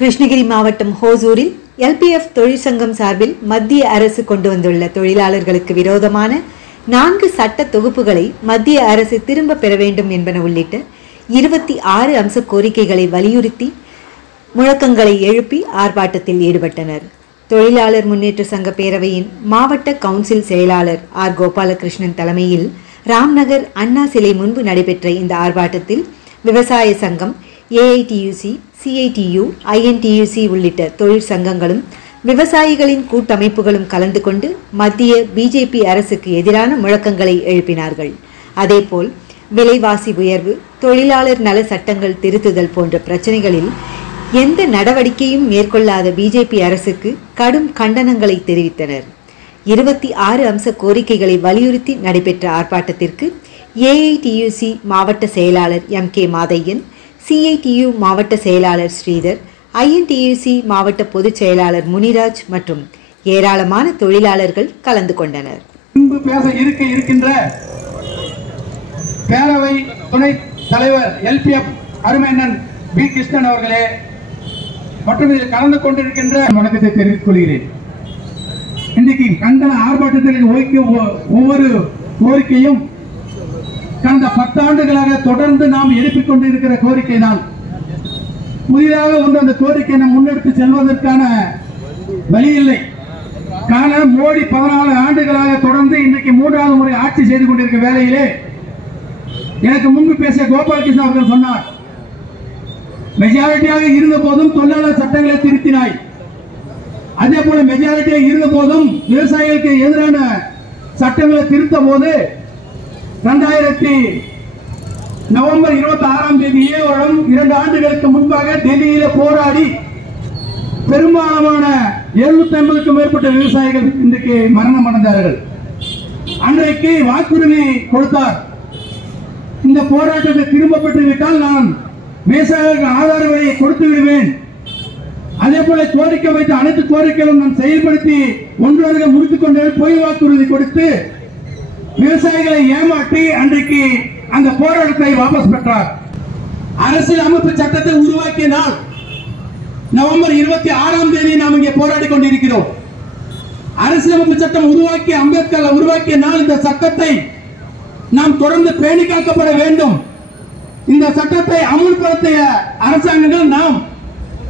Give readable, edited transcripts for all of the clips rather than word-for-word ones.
கிருஷ்ணகிரி மாவட்டம் ஹோசூரில் LPF தொழிற்சங்கம் சார்பில் மத்திய அரசு கொண்டு வந்துள்ள தொழிலாளர்களுக்கு விரோதமான 4 சட்ட தொகுப்புகளை மத்திய அரசு திரும்ப பெற வேண்டும் என்பன உள்ளிட்ட 26 அம்ச கோரிக்கைகளை வலியுறுத்தி முழக்கங்களை எழுப்பி ஆர்ப்பாட்டத்தில் ஈடுபட்டனர். தொழிலாளர் முன்னேற்ற சங்க பேரவையின் மாவட்ட கவுன்சில் செயலாளர் R. கோபாலகிருஷ்ணன் தலைமையில் ராம்நகர் அண்ணா சிலை முன்பு நடைபெற்ற இந்த ஆர்ப்பாட்டத்தில் விவசாய சங்கம், AITUC, CITU, INTUC உள்ளிட்ட தொழிற்சங்கங்களும் விவசாயிகளின் கூட்டமைப்புகளும் கலந்து கொண்டு மத்திய BJP அரசுக்கு எதிரான முழக்கங்களை எழுப்பினார்கள். அதேபோல் விலைவாசி உயர்வு, தொழிலாளர் நல சட்டங்கள் திருத்துதல் போன்ற பிரச்சனைகளில் எந்த நடவடிக்கையும் மேற்கொள்ளாத BJP அரசுக்கு கடும் கண்டனங்களை தெரிவித்தனர். 26 அம்ச கோரிக்கைகளை வலியுறுத்தி நடைபெற்ற ஆர்ப்பாட்டத்திற்கு AITUC மாவட்ட செயலாளர் MK மாதையன், CITU மாவட்ட செயலாளர் ஸ்ரீதர், INTUC மாவட்ட பொதுச் செயலாளர் முனிராஜ் மற்றும் ஏராளமான தொழிலாளர்கள் கலந்து கொண்டனர். பேச இருக்கின்ற பேரவை துணைத் தலைவர் LPF அருமையண்ணன் B. கிருஷ்ணன் அவர்களே மற்றும் இதில் கலந்து கொண்டிருக்கின்ற வணக்கத்தை தெரிவித்துக் கொள்கிறேன். இன்றைக்கு கண்டன ஆர்ப்பாட்டத்தில் ஒவ்வொரு கோரிக்கையும் கடந்த 10 ஆண்டுகளாக தொடர்ந்து நாம் எழுப்பிக் கொண்டிருக்கிற கோரிக்கை தான். புதிதாக ஒன்று அந்த கோரிக்கை நாம் முன்னெடுத்து செல்வதற்கான வழி இல்லை. காரணம், மோடி 14 ஆண்டுகளாக தொடர்ந்து இன்றைக்கு 3வது முறை ஆட்சி செய்து கொண்டிருக்கிற வேளையிலே எனக்கு முன்பு பேசிய கோபாலகிருஷ்ணன் அவர்கள் சொன்னார், மெஜாரிட்டியாக இருந்த போதும் தொழிலாளர் சட்டங்களை திருத்தினாய், அதே போல மெஜாரிட்டியாக இருந்த போதும் விவசாயிகளுக்கு எதிரான சட்டங்களை திருத்த போது 2000 நவம்பர் 26ஆம் தேதியே 2 ஆண்டுகளுக்கு முன்பாக டெல்லியில போராடி பெரும்பாலான 750க்கும் மேற்பட்ட விவசாயிகள் இன்றைக்கு மரணம் அடைந்தார்கள். அன்றைக்கு வாக்குறுதி கொடுத்தார், இந்த போராட்டத்தை திரும்ப பெற்றுவிட்டால் நான் விவசாயிகளுக்கு ஆதார விலையை கொடுத்து விடுவேன், அதே போல கோரிக்கை வைத்த அனைத்து கோரிக்கைகளும் நான் செயல்படுத்தி ஒன்றாக முடித்துக் கொண்டு பொய் வாக்குறுதி கொடுத்து விவசாயிகளை ஏமாற்றி அன்றைக்கு அந்த போராட்டத்தை வாபஸ் பெற்றார். அரசியல் அமைப்பு சட்டத்தை உருவாக்கிய நாள் நவம்பர் 26ஆம் தேதி நாம் இங்கே போராடி கொண்டிருக்கிறோம். அரசியலமைப்பு சட்டம் உருவாக்கிய அம்பேத்கர் உருவாக்கிய நாள் இந்த சட்டத்தை நாம் தொடர்ந்து பேணி காக்கப்பட வேண்டும். இந்த சட்டத்தை அமுல்படுத்திய அரசாங்கங்கள் நாம்.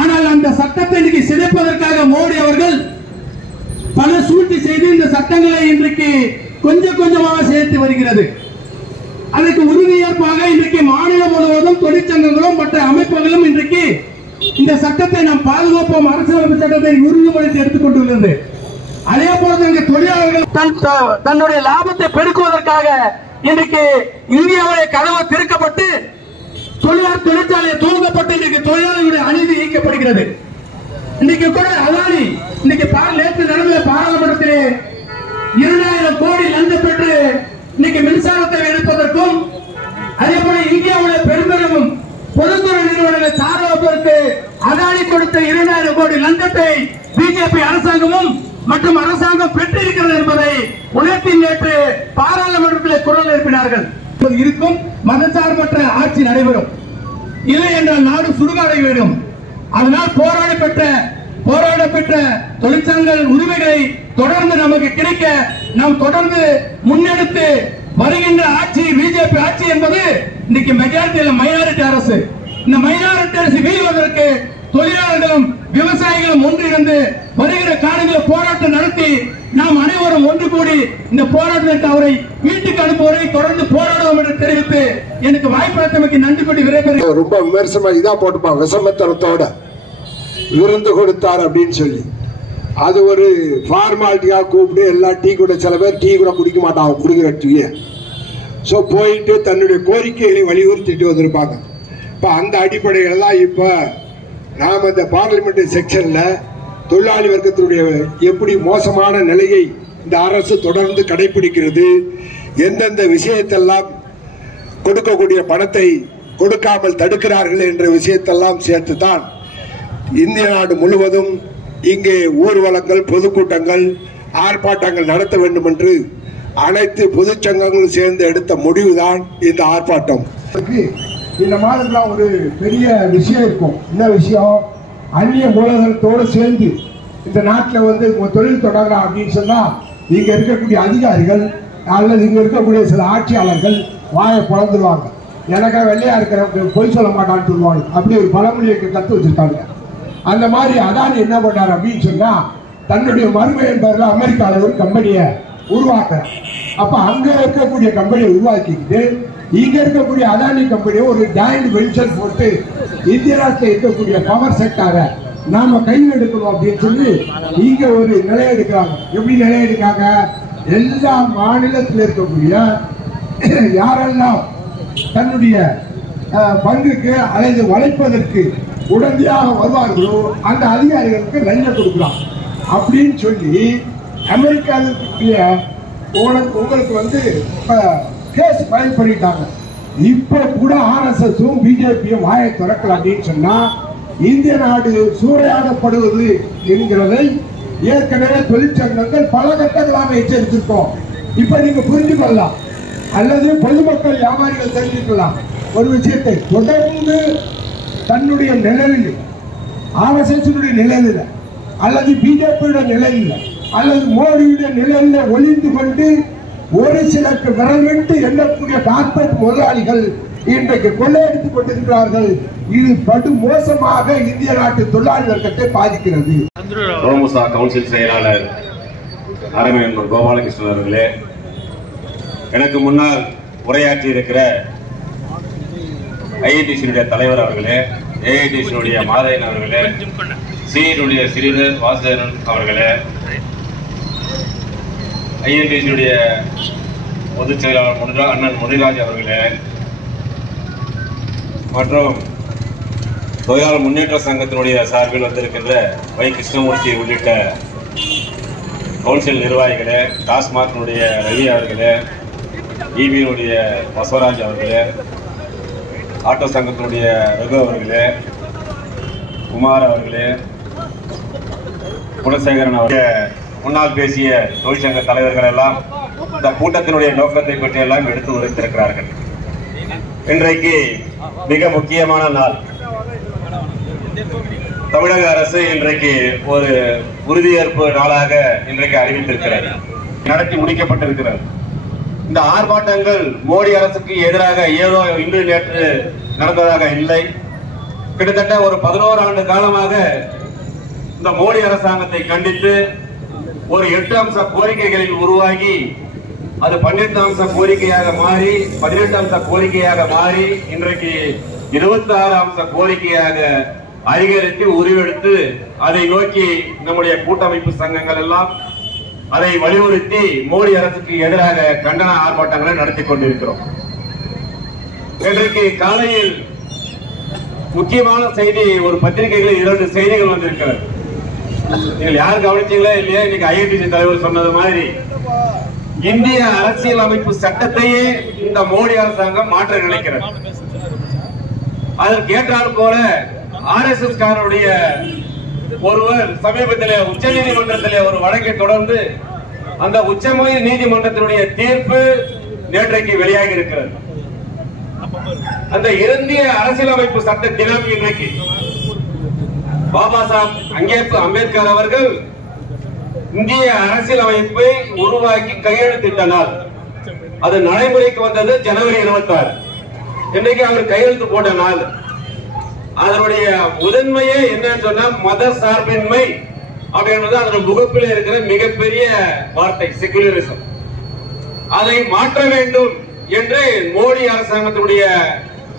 ஆனால் அந்த சட்டத்தை இன்றைக்கு சிதைப்பதற்காக மோடி அவர்கள் பல சூழ்ச்சி செய்து இந்த சட்டங்களை இன்றைக்கு கொஞ்சம் கொஞ்சமாக சேர்த்து வருகிறது. அதற்கு உறுதியேற்பாக இன்றைக்கு மாநிலம் முழுவதும் தொழிற்சங்கங்களும் மற்ற அமைப்புகளும் இன்றைக்கு இந்த சட்டத்தை நாம் பாதுகாப்போம், அரசியலமைப்பு சட்டத்தை உறுதிப்படுத்தி எடுத்துக்கொண்டுள்ளது. அதே போல தொழிலாளர்கள் தன்னுடைய லாபத்தை பெருக்குவதற்காக இன்றைக்கு இந்தியாவுடைய கதவு திறக்கப்பட்டு தொழிலாளர் தொழிற்சாலையை தூங்கப்பட்டு இன்றைக்கு தொழிலாளர்களுடைய அநீதி ஈர்க்கப்படுகிறது. இன்னைக்கு கூட அதானி இன்னைக்கு நேற்று நடந்த பாராளுமன்றத்திலே 2000 கோடி லஞ்சம் பெற்று இன்னைக்கு மின்சாரத்தை எடுப்பதற்கும், அதே போல இந்தியாவுடைய பெரும்பெரும் பொதுத்துறை நிறுவனங்களை சார்பதற்கு அதானி கொடுத்த 2000 கோடி லஞ்சத்தை BJP அரசாங்கமும் மற்றும் அரசாங்கம் பெற்றிருக்கிறது என்பதை உணர்த்தி நேற்று பாராளுமன்றத்தில் குரல் எழுப்பினார்கள். இருக்கும் மதசார்பற்ற ஆட்சி நடைபெறும், இல்லை என்றால் நாடு சுடுகாடை வேண்டும். அதனால் போராடப்பட்ட தொழிற்சங்க உரிமைகளை தொடர்ந்து நமக்கு கிடைக்க நாம் தொடர்ந்து முன்னெடுத்து வருகின்ற ஆட்சி BJP ஆட்சி என்பது இன்னைக்கு மெஜாரிட்டி மைனாரிட்டி அரசு. இந்த மைனாரிட்டி அரசு வீழ்வதற்கு தொழிலாளர்களும் விவசாயிகளும் ஒன்றிணைந்து வருகிற காலங்களில் போராட்டம் நடத்தி நாம் அனைவரும் ஒன்று கூடி இந்த போராட்டத்தை அவரை வீட்டுக்கு அனுப்புவதை தொடர்ந்து போராடுவோம் என்று தெரிவித்து எனக்கு வாய்ப்பளித்தமைக்கு நன்றி கூறி விரைவில் ரொம்ப விமர்சனமா இதா போட்டுப்பாங்க, விசமத்தனத்தோட விருந்து கொடுத்தார் அப்படின்னு சொல்லி அது ஒரு ஃபார்மாலிட்டியா கூப்பிட்டு எல்லா டீ கூட சில பேர் டீ கூட குடிக்க மாட்டாங்க, குடிக்கிற டீயை. ஸோ போயிட்டு தன்னுடைய கோரிக்கைகளை வலியுறுத்திட்டு வந்திருப்பாங்க. இப்போ அந்த அடிப்படையில் தான் இப்போ நாம் இந்த பார்லிமெண்ட் செக்ஷன்ல தொழிலாளி வர்க்கத்தினுடைய எப்படி மோசமான நிலையை இந்த அரசு தொடர்ந்து கடைபிடிக்கிறது, எந்தெந்த விஷயத்தெல்லாம் கொடுக்கக்கூடிய பணத்தை கொடுக்காமல் தடுக்கிறார்கள் என்ற விஷயத்தெல்லாம் சேர்த்து தான் இந்திய நாடு முழுவதும் இங்கே ஊர்வலங்கள், பொதுக்கூட்டங்கள், ஆர்ப்பாட்டங்கள் நடத்த வேண்டும் என்று அனைத்து பொதுச்சங்கங்களும் சேர்ந்து எடுத்த முடிவுதான் இந்த ஆர்ப்பாட்டம். இந்த மாதத்துல ஒரு பெரிய விஷயம் இருக்கும். என்ன விஷயம்? அந்நிய மூலதனத்தோடு சேர்ந்து இந்த நாட்டில் வந்து தொழில் தொடங்கலாம் அப்படின்னு சொன்னா இங்க இருக்கக்கூடிய அதிகாரிகள் அல்லது இங்க இருக்கக்கூடிய சில ஆட்சியாளர்கள் வாயை பிளந்துருவாங்க. எனக்கா வெள்ளையா இருக்கிற பொய் சொல்ல மாட்டான்னு சொல்லுவாங்க. அப்படி ஒரு பழமொழியை கத்து வச்சிருக்காங்க. அந்த மாதிரி அதானி என்ன பண்ணார் அப்படின்னு சொன்னா தன்னுடைய மருமையின் பேர்ல அமெரிக்காவில் ஒரு கம்பெனியை உருவாக்குறார். அப்ப அங்க இருக்கக்கூடிய கம்பெனியை உருவாக்கிட்டு இங்க இருக்கக்கூடிய அதானி கம்பெனியை ஒரு ஜாயிண்ட் வெஞ்சர் போட்டு இந்திய நாட்டில் இருக்கக்கூடிய பவர் செக்டாரை நாம கையில் எடுக்கணும் அப்படின்னு சொல்லி இங்க ஒரு நிலையை எடுக்கிறாங்க. எப்படி நிலையை எடுக்காங்க? எல்லா மாநிலத்தில் இருக்கக்கூடிய யாரெல்லாம் தன்னுடைய பங்குக்கு அல்லது வளைப்பதற்கு உடனடியாக வருவார்களோ அந்த அதிகாரிகளுக்கு லஞ்சம் கொடுக்கலாம் அப்படின்னு சொல்லி அமெரிக்காவுக்கு உங்களுக்கு வந்து கேஸ் ஃபைல் பண்ணிட்டாங்க. இப்ப கூட ஆர்எஸ்எஸும் பிஜேபியும் வாயை திறக்கல அப்படின்னு சொன்னா இந்திய நாடு சூறையாடப்படுவது என்கிறதை ஏற்கனவே தொழிற்சங்கங்கள் பல கட்டங்களாக எச்சரித்திருக்கோம். இப்ப நீங்க புரிஞ்சு கொள்ளலாம் அல்லது பொதுமக்கள் வியாபாரிகள் தெரிஞ்சுக்கலாம். ஒரு விஷயத்தை தொடர்ந்து தன்னுடைய நிழலில் ஆர்எஸ்எஸ் நிழலில் அல்லது பிஜேபியுடைய நிழலில் அல்லது மோடியுடைய நிழலில் ஒளிந்து கொண்டு ஒரு சிலருக்கு விரல் விட்டு எண்ணக்கூடிய கார்பரேட் முதலாளிகள் இன்றைக்கு கொள்ளையடித்துக் கொண்டிருக்கிறார்கள். இது படு மோசமாக இந்திய நாட்டு தொழிலாளர் வர்க்கத்தை பாதிக்கிறது. ரோமுசா கவுன்சில் செயலாளர் அரவிந்தன் கோபாலகிருஷ்ணன் அவர்களே, எனக்கு முன்னால் உரையாற்றி இருக்கிற ஐஐடிசியுடைய தலைவர் அவர்களே, ஏஐடிசியுடைய மாதையன் அவர்களே, சியினுடைய ஸ்ரீதர் வாசுதேவன் அவர்களே, ஐஎன்டிசியுடைய பொதுச் செயலாளர் அண்ணன் முனிராஜ் அவர்களே மற்றும் தொழிலாளர் முன்னேற்ற சங்கத்தினுடைய சார்பில் வந்திருக்கின்ற வை கிருஷ்ணமூர்த்தி உள்ளிட்ட கவுன்சில் நிர்வாகிகளே, டாஸ்மாகினுடைய ரவி அவர்களே, இபியினுடைய பசவராஜ் அவர்களே, ஆட்டோ சங்கத்தினுடைய ரகு அவர்களே, குமார் அவர்களே, குணசேகரன் அவர்களே, முன்னால் பேசிய தொழிற்சங்க தலைவர்கள் எல்லாம் இந்த கூட்டத்தினுடைய நோக்கத்தை பற்றி எல்லாம் எடுத்து உரைத்திருக்கிறார்கள். இன்றைக்கு மிக முக்கியமான நாள். தமிழக அரசு இன்றைக்கு ஒரு உறுதியேற்பு நாளாக இன்றைக்கு அறிவித்திருக்கிறது, நடத்தி முடிக்கப்பட்டிருக்கிறது. இந்த ஆர்ப்பாட்டங்கள் மோடி அரசுக்கு எதிராக ஏதோ இன்று நேற்று நடந்ததாக இல்லை. கிட்டத்தட்ட ஒரு 11 ஆண்டு காலமாக இந்த மோடி அரசாங்கத்தை கண்டித்து ஒரு 8 அம்ச கோரிக்கைகளில் உருவாகி அது 12 அம்ச கோரிக்கையாக மாறி 18 அம்ச கோரிக்கையாக மாறி இன்றைக்கு 26 அம்ச கோரிக்கையாக அதிகரித்து உருவெடுத்து அதை நோக்கி நம்முடைய கூட்டமைப்பு சங்கங்கள் எல்லாம் அதை வலியுறுத்தி மோடி அரசுக்கு எதிராக கண்டன ஆர்ப்பாட்டங்களை நடத்தி கொண்டிருக்கிறோம். இன்றைக்கு காலையில் முக்கியமான செய்தி, ஒரு பத்திரிகைகளில் 2 செய்திகள் வந்திருக்கிறது. நீங்கள் யார் கவனிச்சீங்களா இல்லையா? இன்னைக்கு ஐஐடிசி தலைவர் சொன்னது மாதிரி இந்திய அரசியல் அமைப்பு சட்டத்தையே இந்த மோடி அரசாங்கம் மாற்ற நினைக்கிறது. அதற்கு ஏற்றால் போல ஆர்எஸ்எஸ் காரருடைய ஒருவர் சமீபத்தில் உச்ச நீதிமன்றத்திலே ஒரு வழக்கை தொடர்ந்து அந்த உச்ச நீதிமன்றத்தினுடைய தீர்ப்பு நேற்றைக்கு வெளியாகி இருக்கிறது. அந்த இந்திய அரசியலமைப்பு சட்ட தினம் இன்றைக்கு பாபா சாஹேப் அம்பேத்கர் அவர்கள் இந்திய அரசியலமைப்பை உருவாக்கி கையெழுத்திட்ட நாள். அது நடைமுறைக்கு வந்தது ஜனவரி 26. இன்றைக்கு அவர் கையெழுத்து போட்ட நாள். அதனுடைய முதன்மையே என்னன்னு சொன்னா மத சார்பின்மை அப்படின்றது அதனுடைய முகப்பில் இருக்கிற மிகப்பெரிய வார்த்தை செகுலரிசம். அதை மாற்ற வேண்டும் என்று மோடி அரசாங்கத்தினுடைய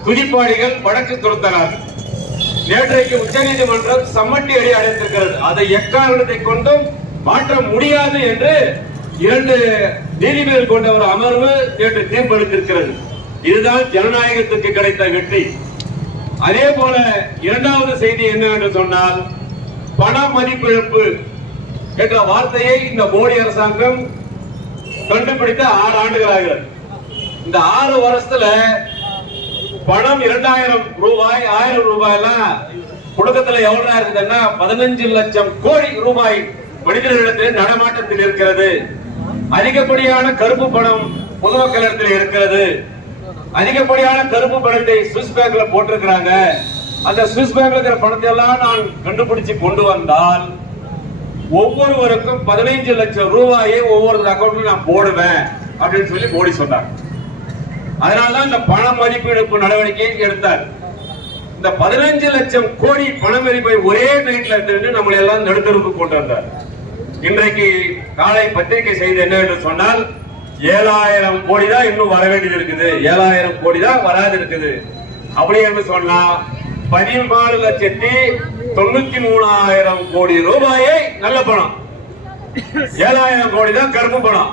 துதிப்பாடிகள் வழக்கு தொடுத்தனர். நேற்றைக்கு உச்ச நீதிமன்றம் சம்மட்டி அடி அடைத்திருக்கிறது. அதை எக்காரணத்தை கொண்டும் மாற்ற முடியாது என்று 2 நீதிபதிகள் கொண்ட ஒரு அமர்வு நேற்று தீர்ப்பளித்திருக்கிறது. இதுதான் ஜனநாயகத்துக்கு கிடைத்த வெற்றி. அதே போல இரண்டாவது செய்தி என்னவென்று சொன்னால் பண மதிப்பிழப்பு என்ற வார்த்தையை இந்த மோடி அரசாங்கம் கண்டுபிடித்த 6 ஆண்டுகள் ஆகிறது. இந்த 6 வருஷத்துல பணம் 2000 ரூபாய் 1000 ரூபாய் எல்லாம் புழக்கத்துல எவ்வளவு இருக்குதுன்னா 15 லட்சம் கோடி ரூபாய் மனிதர்களிடத்தில் நடமாட்டத்தில் இருக்கிறது. அதிகப்படியான கருப்பு பணம் பொதுமக்களிடத்தில் இருக்கிறது. அதிகப்படியான கருப்பு பணத்தை சுவிஸ் பேங்க்ல போட்டிருக்கிறாங்க. அந்த சுவிஸ் பேங்க்ல இருக்கிற பணத்தை எல்லாம் நான் கண்டுபிடிச்சு கொண்டு வந்தால் ஒவ்வொருவருக்கும் 15 லட்சம் ரூபாயை ஒவ்வொரு அக்கௌண்ட்ல நான் போடுவேன் அப்படின்னு சொல்லி மோடி சொன்னார். அதனாலதான் இந்த பண மதிப்பிழப்பு நடவடிக்கையை எடுத்தார். இந்த 15 லட்சம் கோடி பண மதிப்பை ஒரே நைட்ல இருந்து நம்மளை எல்லாம் நடுத்தருக்கு கொண்டு வந்தார். இன்றைக்கு காலை பத்திரிகை செய்தி என்ன என்று சொன்னால் 7000 கோடி தான் இன்னும் வர வேண்டியது இருக்குது, 7000 கோடி தான் வராது இருக்குது. அப்படி என்று சொன்னா 14,93,000 கோடி ரூபாயை நல்ல பணம், 7000 கோடி தான் கருப்பு பணம்.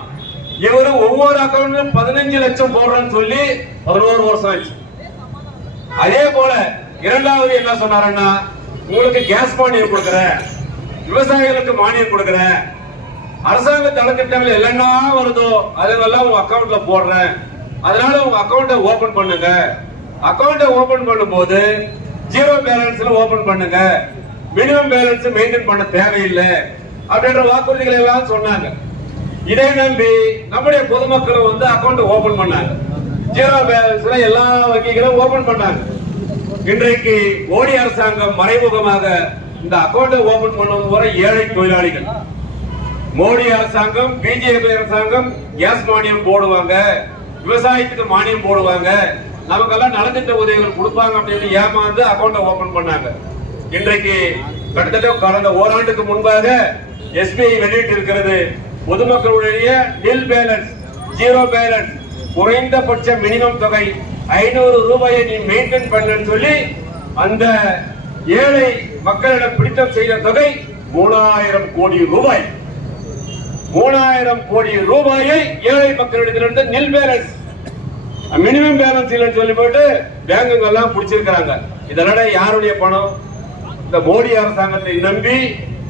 இவரு ஒவ்வொரு அக்கௌண்ட்ல 15 லட்சம் போடுறேன்னு சொல்லி 11 வருஷம் ஆச்சு. அதே போல இரண்டாவது என்ன சொன்னாருன்னா, உங்களுக்கு கேஸ் மானியம் கொடுக்கிறேன், விவசாயிகளுக்கு மானியம் கொடுக்கிறேன், அரசாங்க தளத்திட்டங்கள் என்னென்ன வருதோ அதெல்லாம் உங்க அக்கௌண்ட்ல போடுறேன், அதனால உங்க அக்கௌண்ட்டை ஓபன் பண்ணுங்க. அக்கௌண்ட்டை ஓபன் பண்ணும்போது ஜீரோ பேலன்ஸ்ல ஓபன் பண்ணுங்க, மினிமம் பேலன்ஸ் மெயின்டைன் பண்ண தேவையில்லை அப்படின்ற வாக்குறுதிகளை எல்லாம் சொன்னாங்க. இதை நம்பி நம்முடைய பொதுமக்கள் வந்து அக்கௌண்ட் ஓபன் பண்ணாங்க. ஜீரோ பேலன்ஸ்ல எல்லா வங்கிகளும் ஓபன் பண்ணாங்க. இன்றைக்கு மோடி அரசாங்கம் மறைமுகமாக இந்த அக்கௌண்ட் ஓபன் பண்ணும் வரை ஏழை தொழிலாளிகள், மோடி அரசாங்கம் பிஜேபி அரசாங்கம் கேஸ் மானியம் போடுவாங்க, விவசாயத்துக்கு மானியம் போடுவாங்க, நமக்கெல்லாம் நலத்திட்ட உதவிகள் கொடுப்பாங்க அப்படின்னு ஏமாந்து அக்கௌண்ட் ஓபன் பண்ணாங்க. இன்றைக்கு கிட்டத்தட்ட கடந்த ஓராண்டுக்கு முன்பாக எஸ்பிஐ வெளியிட்டு இருக்கிறது, பொதுமக்களுடைய நில் பேலன்ஸ், ஜீரோ பேலன்ஸ், குறைந்தபட்ச மினிமம் தொகை 500 ரூபாயை நீ மெயின்டைன் பண்ணு சொல்லி அந்த ஏழை மக்களிடம் பிடித்தம் செய்த தொகை 3000 கோடி ரூபாய். 3000 கோடி ரூபாயை ஏழை மக்களிடத்திலிருந்து நில் பேலன்ஸ், மினிமம் பேலன்ஸ் இல்லைன்னு சொல்லி போட்டு பேங்குகள் எல்லாம் பிடிச்சிருக்கிறாங்க. இதனால யாருடைய பணம்? இந்த மோடி அரசாங்கத்தை நம்பி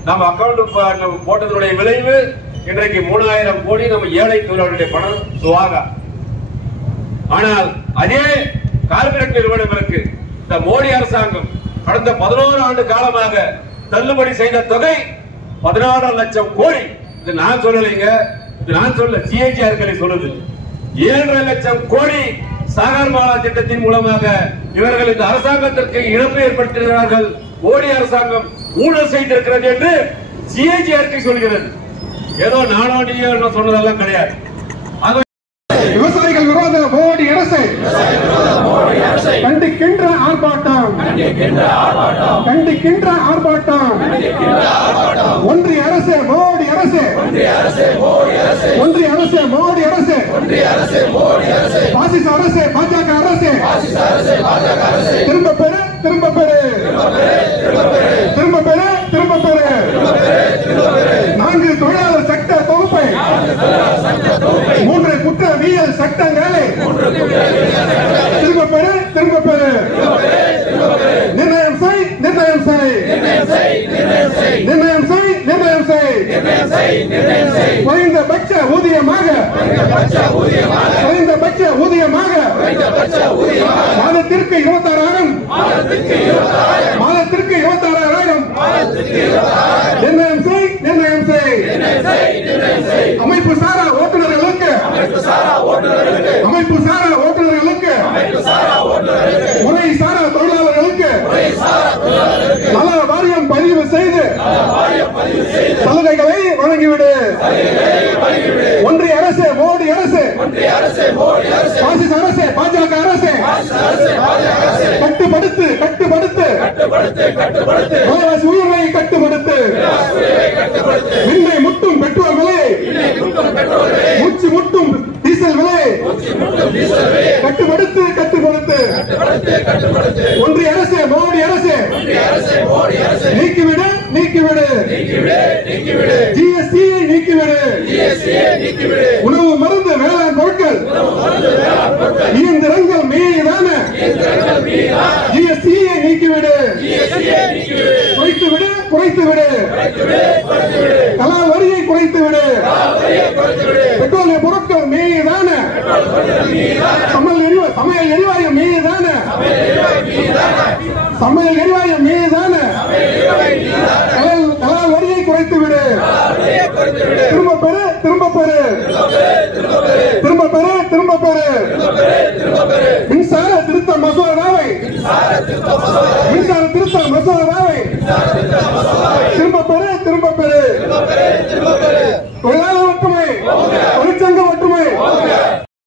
நம்ம அக்கௌண்ட் போட்டதனுடைய விளைவு இன்றைக்கு 3000 கோடி நம்ம ஏழை தொழிலாளர்களுடைய பணம் சுவாகா. ஆனால் அதே கார்பரேட் நிறுவனங்களுக்கு இந்த மோடி அரசாங்கம் கடந்த 11 ஆண்டு காலமாக தள்ளுபடி செய்த தொகை 16 லட்சம் கோடி. இது நான் சொல்லலைங்க, இது நான் சொல்ல சிஏஜிஆர்களை சொல்லுது. 7.5 லட்சம் கோடி சாகர்மாலா திட்டத்தின் மூலமாக இவர்கள் இந்த அரசாங்கத்திற்கு இழப்பு ஏற்படுத்துகிறார்கள், மோடி அரசாங்கம் ஊழல் செய்திருக்கிறது என்று சிஏஜிஆர்கை சொல்கிறது. ஏதோ நானோ நீயோ சொன்னதெல்லாம் கிடையாது. விவசாயிகள் விரோத மோடி அரசு கண்டிக்கின்ற ஆர்ப்பாட்டம், கண்டிக்கின்ற ஆர்ப்பாட்டம். ஒன்றிய அரசு மோடி அரசு, ஒன்றிய அரசு மோடி அரசு, பாசிச அரசு பாஜக அரசு, திரும்ப பெறு, திரும்ப பெறு, திரும்ப பெறு, திரும்ப பெறு. 4 தொழிலாளர் சட்ட தொகுப்பை, 3 குற்றவியல் சட்டங்களை திரும்ப பெறு, திரும்ப பெறு. நிர்ணயம் செய், நிர்ணயம் செய், நிர்ணயம் செய், நிர்ணயம் செய். குறைந்தபட்ச ஊதியமாக, குறைந்தபட்ச ஊதியமாக மாதத்திற்கு 26,000, மாதத்திற்கு 26,000. நிர்ணயம் செய், நிர்ணயம் செய். அமைப்பு சாரா ஓட்டுநர்களுக்கு, அமைப்பு சாரா ஓட்டுநர்களுக்கு, முறை சாரா தொழிலாளர்களுக்கு நல வாரியம் பதிவு செய்து சலுகைகளை வழங்கிவிடு. ஒன்றிய அரசு மோடி அரசு, பாசிச அரசு பாஜக அரசு கட்டுப்படுத்து, கட்டுப்படுத்து, விலைவாசி உயர்வை கட்டுப்படுத்து. விண்ணை முட்டும் பெட்ரோல் விலை, மூச்சு முட்டும் டீசல் விலை கட்டுப்படுத்து, கட்டுப்படுத்து. ஒன்றிய அரசு மோடி அரசு நீக்கிவிடு, நீக்கிவிடு. ஜிஎஸ்டியை நீக்கிவிடு. உணவு மருந்து வேளாண் பொருட்கள் இயந்திரங்கள் மீதான ஜிஎஸ்டியை நீக்கிவிடு. குறைத்துவிடு, குறைத்துவிடு. கலால் வரியை குறைத்துவிடு. பெட்ரோலிய பொருட்கள் மீதான சமையல் எரிவாயு மீதான சமையல் எரிவாயு மீதான கலால் வரியை குறைத்துவிடு. திரும்ப பெறு, திரும்ப பெறு, திரும்ப பெறு, திரும்ப பெறு. மின்சார திருத்த மசோதாவை, மின்சார மசோதாவை